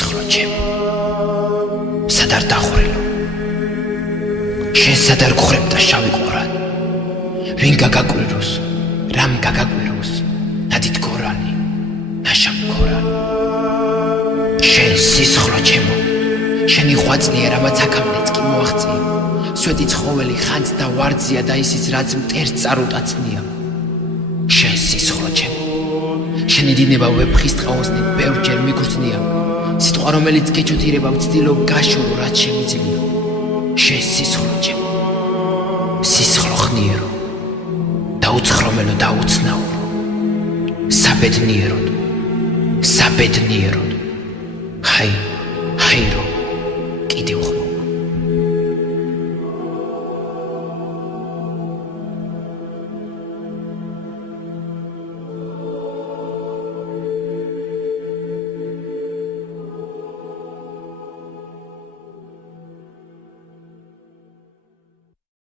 სისხლო ჩემო სად არ დახვრილო შენ სად არ გხრებ და შავი ყორანი ვინ გაგაკვიროს რამ გაგაკვიროს ნადით გორანი ნაშამი გორანი შენ სისხლო ჩემო შენი ღვაწლია რამაც აქამდეც კი მოაღწია სვეტი ცხოველი ხანც და ვარძია და ისიც რაც მტერს წარუტაცნია შენ სისხლო ჩემო შენი დინება ვეფხის ტყაოსნით ბევრჯერ მიგრძნია სიტყვა რომელიც გეჩოთირება ვცდილობ გაშურო რაც შემიძლია შენ სისხლო ჩემო სისხლო ხნიერო დაუცხრომელო და უცნაურო საბედნიეროდ ხაირო კიდევ